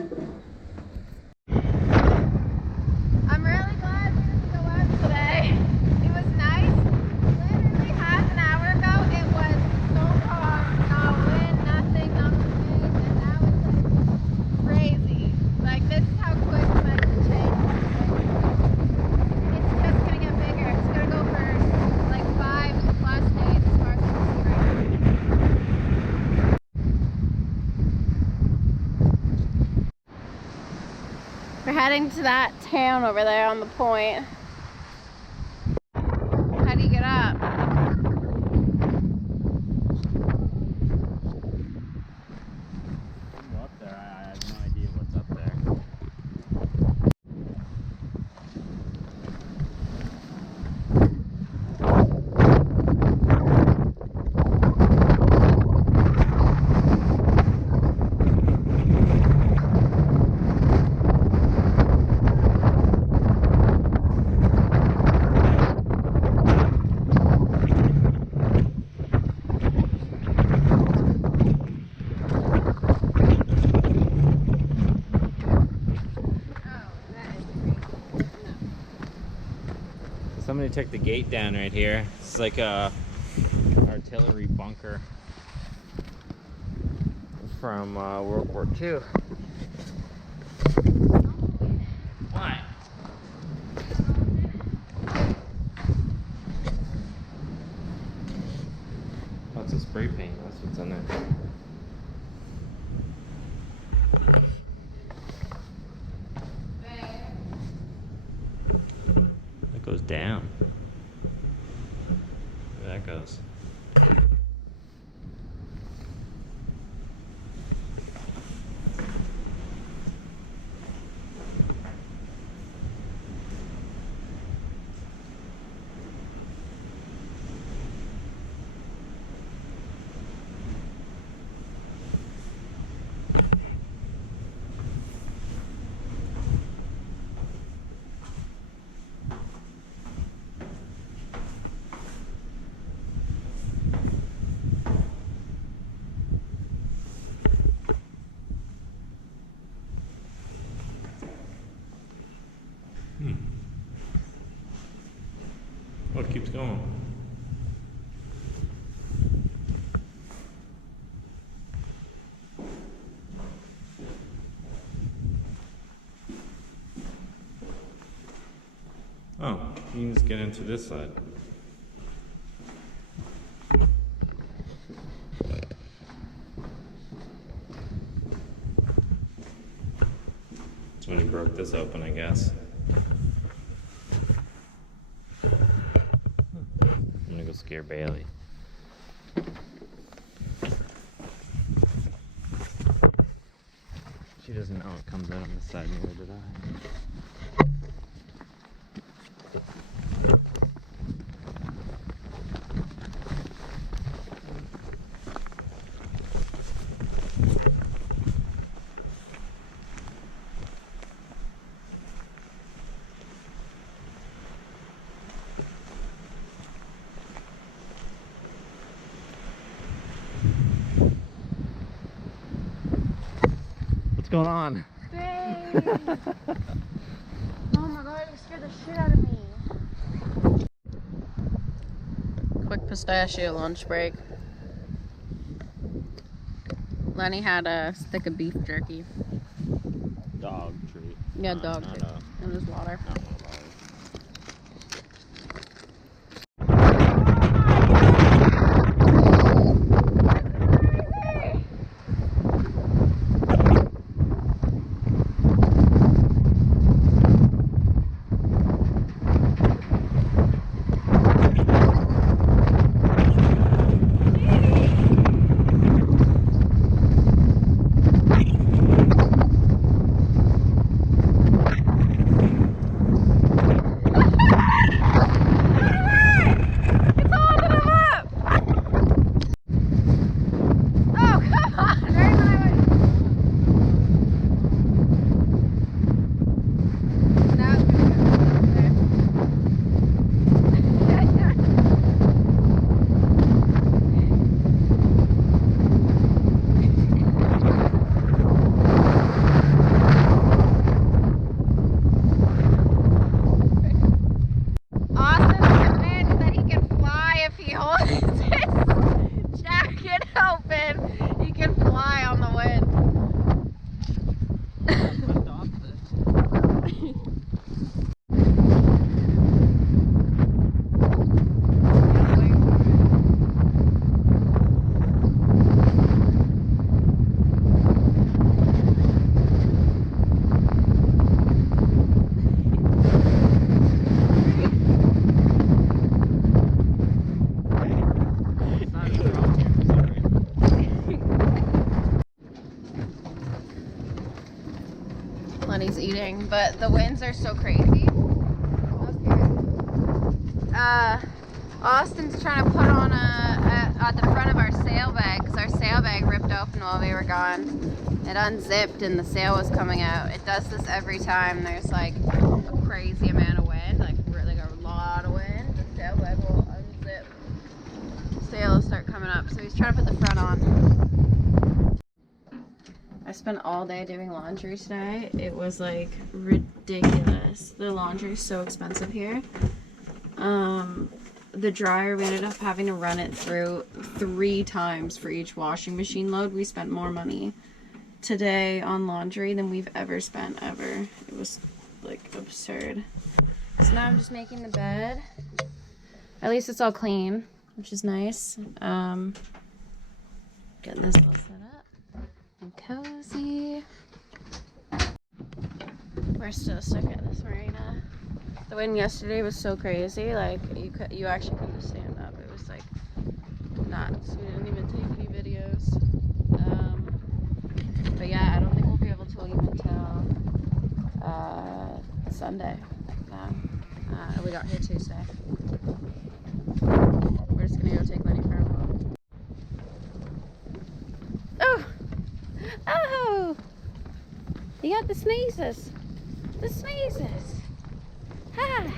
I'm really glad we didn't go out today. It was nice. Literally half an hour ago, it was so calm, no wind, nothing, no wind, and now it's like crazy. Like, this is how quick the weather changes. It's just gonna get bigger. It's gonna go for like 5+ days as far as I can see right now. We're heading to that town over there on the point. How do you get up? Go up there. I have no idea what's up there. Somebody took the gate down right here. It's like a artillery bunker from World War II. Why? Lots of spray paint. That's what's in it. That goes down. There that goes. Oh, it keeps going. Oh, you can just get into this side. That's when he broke this open, I guess. I'm gonna go scare Bailey. She doesn't know it comes out on this side, neither did I. What's going on? Babe. Oh my god, you scared the shit out of me. Quick pistachio lunch break. Lenny had a stick of beef jerky. Dog treat. Yeah, dog treat. And there's water. No. Lenny's eating, but the winds are so crazy. Austin's trying to put on at the front of our sail bag because our sail bag ripped open while we were gone. It unzipped and the sail was coming out. It does this every time there's like a crazy amount of wind, like really a lot of wind. The sail bag will unzip. The sail will start coming up, so he's trying to put the front on. I spent all day doing laundry today. It was like ridiculous. The laundry is so expensive here. The dryer, we ended up having to run it through 3 times for each washing machine load. We spent more money today on laundry than we've ever spent ever. It was like absurd. So now I'm just making the bed. At least it's all clean, which is nice. Getting this all set up and cozy. We're still stuck at this marina. The wind yesterday was so crazy, like you actually couldn't stand up. It was like nuts. We didn't even take any videos. But yeah, I don't think we'll be able to leave until Sunday. We got here Tuesday. We're just gonna go take Lenny for a walk. Oh! Oh! You got the sneezes. The sneezes. Hi.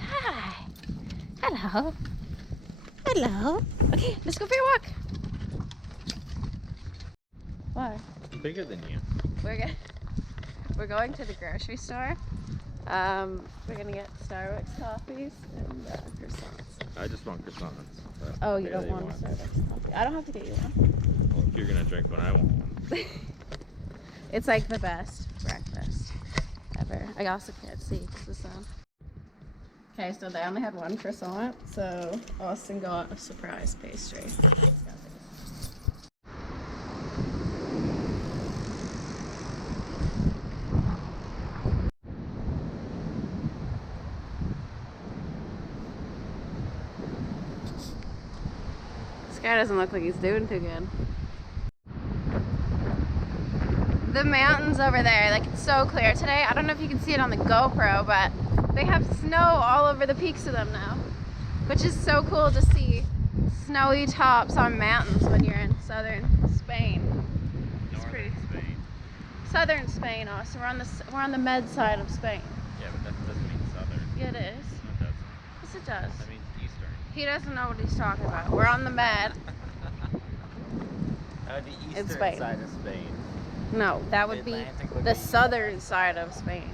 Hi. Hello. Hello. Okay, let's go for your walk. What? I'm bigger than you. We're going to the grocery store. We're gonna get Starbucks coffees and croissants. I just want croissants. Oh, you don't want a Starbucks coffee? I don't have to get you one. Well, if you're gonna drink one, I want one. It's like the best breakfast ever. I also can't see because of the sun. Okay, so they only had one croissant, so Austin got a surprise pastry. This guy doesn't look like he's doing too good. The mountains over there, like it's so clear today. I don't know if you can see it on the GoPro, but they have snow all over the peaks of them now, which is so cool to see snowy tops on mountains when you're in southern Spain. It's pretty. Spain. Southern Spain, also. We're on the med side of Spain. Yeah, but that doesn't mean southern. Yeah, it is. No, it doesn't. Yes, it does. That means eastern. He doesn't know what he's talking about. We're on the med. The eastern Spain. side of Spain. No, that would be Atlantic would the be southern side of Spain.